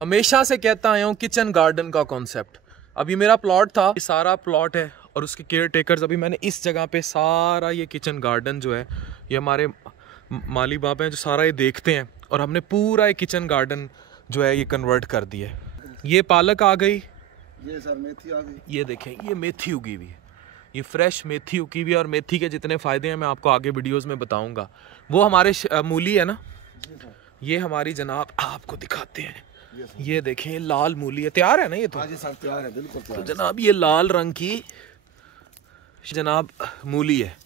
हमेशा से कहता आया हूँ किचन गार्डन का कॉन्सेप्ट। अभी मेरा प्लॉट था, ये सारा प्लॉट है और उसके केयर टेकर्स, अभी मैंने इस जगह पे सारा ये किचन गार्डन जो है, ये हमारे माली बाप हैं जो सारा ये देखते हैं, और हमने पूरा एक किचन गार्डन जो है ये कन्वर्ट कर दिया है। ये पालक आ गई, ये सर मेथी आ गई, ये देखें ये मेथी उगी हुई है, ये फ्रेश मेथी उगी हुई है। और मेथी के जितने फ़ायदे हैं मैं आपको आगे वीडियोस में बताऊंगा। वो हमारे मूली है ना, ये हमारी जनाब आपको दिखाते हैं, ये देखें लाल मूली है, तैयार है ना ये तो? हाँ जी सर तैयार है, बिल्कुल तैयार। तो जनाब ये लाल रंग की जनाब मूली है,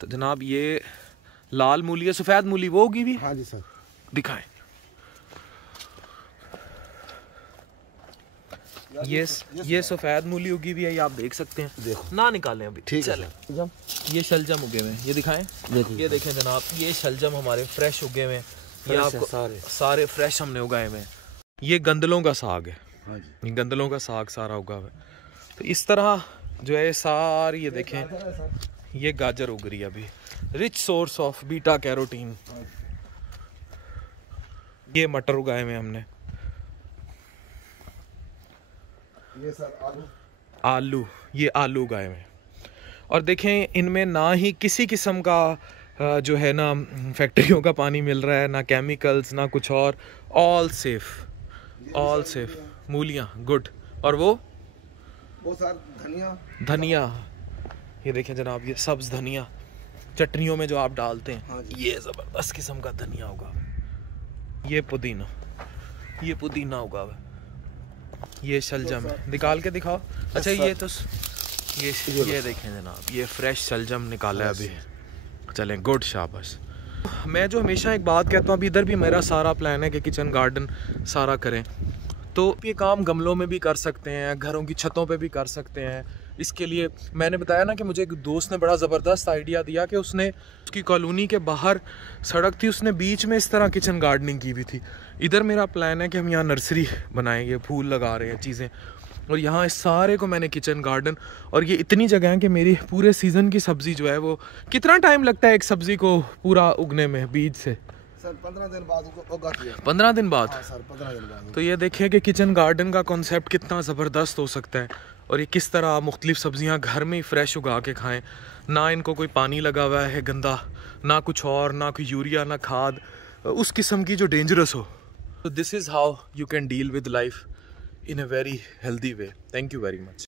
तो जनाब ये लाल मूली है। सफ़ेद मूली वो होगी भी? हाँ जी सर दिखाएं। ये सफ़ेद मूली उगी हुई है, ये आप देख सकते हैं। देखो ना निकालें अभी, ठीक है। चलें। ये शलजम उगे हुए हैं, ये दिखाएं। ये देखें जनाब, ये शलजम हमारे फ्रेश उगे हुए हैं, ये आपको सारे फ्रेश हमने उगाए हुए हैं। ये गंदलों का साग है, हाँ जी, ये गंदलों का साग सारा उगा हुआ है। तो इस तरह जो है सारी, ये देखें ये गाजर उग रही है अभी, rich source of beta carotene. ये मटर उगाए हुए हमने, ये सर आलू, ये आलू उगाए हुए हैं। और देखें इनमें ना ही किसी किस्म का जो है ना फैक्ट्रियों का पानी मिल रहा है, ना केमिकल्स, ना कुछ और, ऑल सेफ, ऑल सेफ। मूलियाँ गुड। और वो सर धनिया, ये देखें जनाब ये सब्ज धनिया चटनियों में जो आप डालते हैं। हाँ ये ज़बरदस्त किस्म का धनिया होगा। ये पुदीना, ये पुदीना होगा हुआ। ये शलजम है, निकाल के दिखाओ। अच्छा ये तो ये देखें जनाब, ये फ्रेश शलजम निकाला है अभी। चलें गुड, शाबाश। मैं जो हमेशा एक बात कहता हूँ, अभी इधर भी मेरा सारा प्लान है कि किचन गार्डन सारा करें, तो ये काम गमलों में भी कर सकते हैं, घरों की छतों पे भी कर सकते हैं। इसके लिए मैंने बताया ना कि मुझे एक दोस्त ने बड़ा ज़बरदस्त आइडिया दिया कि उसने उसकी कॉलोनी के बाहर सड़क थी, उसने बीच में इस तरह किचन गार्डनिंग की हुई थी। इधर मेरा प्लान है कि हम यहाँ नर्सरी बनाएंगे, फूल लगा रहे हैं चीज़ें, और यहाँ इस सारे को मैंने किचन गार्डन, और ये इतनी जगह है कि मेरी पूरे सीज़न की सब्ज़ी जो है वो, कितना टाइम लगता है एक सब्ज़ी को पूरा उगने में बीज से? सर 15 दिन बाद उगाती है। 15 दिन बाद? हाँ सर 15 दिन बाद। तो ये देखिए कि किचन गार्डन का कॉन्सेप्ट कितना ज़बरदस्त हो सकता है, और ये किस तरह मुख्तलिफ सब्जियां घर में ही फ्रेश उगा के खाएं, ना इनको कोई पानी लगा हुआ है गंदा, ना कुछ और, ना कोई यूरिया, ना खाद उस किस्म की जो डेंजरस हो। तो this is how you can deal with life in a very healthy way. Thank you very much.